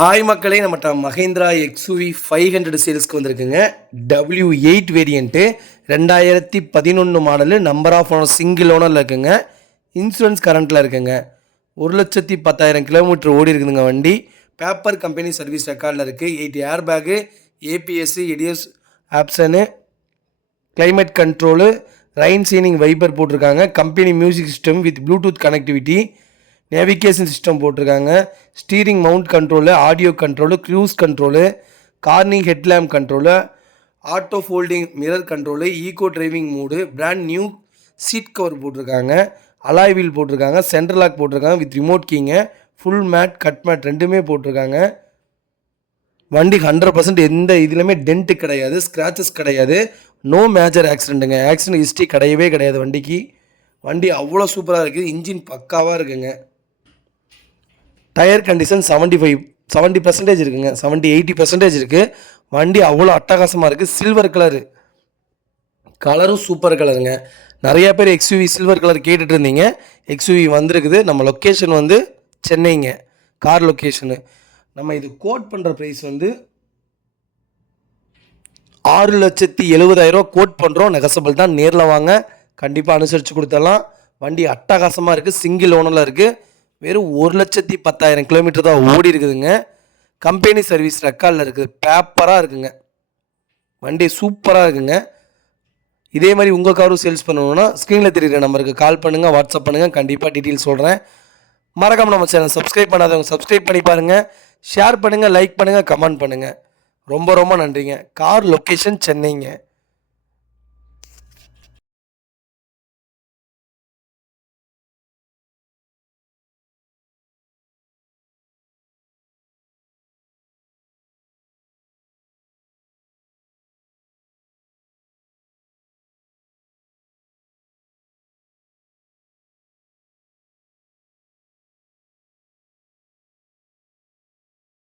Hi மக்களே, நம்மகிட்ட Mahindra XUV 500 சேல்ஸ்க்கு வந்திருக்குங்க. W8 variant 2011 model. Number of owner single ஓனரில் இருக்குங்க. இன்சூரன்ஸ் கரண்ட்டில் இருக்குங்க. 1,10,000 கிலோமீட்டர் ஓடி இருக்குதுங்க வண்டி. பேப்பர் கம்பெனி சர்வீஸ் ரெக்கார்டில் இருக்குது. 8 air bag, APS, EDS option, climate control, rain சீனிங் வைப்பர் போட்டிருக்காங்க. Company music system with Bluetooth connectivity, navigation system போட்டிருக்காங்க. Steering mount control, audio control, cruise control, cornering headlamp control, auto folding mirror control, eco driving mode, brand new seat cover போட்டிருக்காங்க. Alloy wheel போட்டிருக்காங்க. Central lock போட்டிருக்காங்க with remote கீங்க. Full mat, cut mat ரெண்டுமே போட்டிருக்காங்க. வண்டி 100% எந்த இதுலையுமே tent கிடையாது, ஸ்க்ராச்சஸ் கிடையாது, நோ மேஜர் ஆக்சிடெண்ட்டுங்க. ஆக்சிடென்ட் ஹிஸ்ட்ரி கிடையவே கிடையாது வண்டிக்கு. வண்டி அவ்வளோ சூப்பராக இருக்குது. இன்ஜின் பக்காவாக இருக்குங்க. டயர் கண்டிஷன் 70% இருக்குங்க. 70-80% இருக்குது. வண்டி அவ்வளோ அட்டகாசமாக இருக்குது. சில்வர் கலரு, கலரும் சூப்பர் கலருங்க. நிறைய பேர் எக்ஸ்யூவி சில்வர் கலர் கேட்டுட்டு இருந்தீங்க. எக்ஸ்யூவி வந்திருக்குது. நம்ம லொக்கேஷன் வந்து சென்னைங்க, கார் லொக்கேஷனு. நம்ம இது கோட் பண்ணுற ப்ரைஸ் வந்து 6,70,000 கோட் பண்ணுறோம். நெகசபிள் தான். நேரில் வாங்க, கண்டிப்பாக அனுசரித்து கொடுத்துடலாம். வண்டி அட்டகாசமாக இருக்குது. சிங்கிள் ஓனரில் இருக்குது. வெறும் 1,10,000 கிலோமீட்டர் தான் ஓடி இருக்குதுங்க. கம்பெனி சர்வீஸ் ரெக்கார்டில் இருக்குது. பேப்பராக இருக்குங்க. வண்டி சூப்பராக இருக்குங்க. இதே மாதிரி உங்கள் காரும் சேல்ஸ் பண்ணணுன்னா ஸ்க்ரீனில் தெரியுற நம்பருக்கு கால் பண்ணுங்கள், வாட்ஸ்அப் பண்ணுங்கள். கண்டிப்பாக டீட்டெயில்ஸ் சொல்கிறேன். மறக்காமல் நம்ம சேனல் சப்ஸ்கிரைப் பண்ணாதவங்க சப்ஸ்கிரைப் பண்ணி பாருங்கள். ஷேர் பண்ணுங்கள், லைக் பண்ணுங்கள், கமெண்ட் பண்ணுங்கள். ரொம்ப ரொம்ப நன்றிங்க. Car location சென்னைங்க.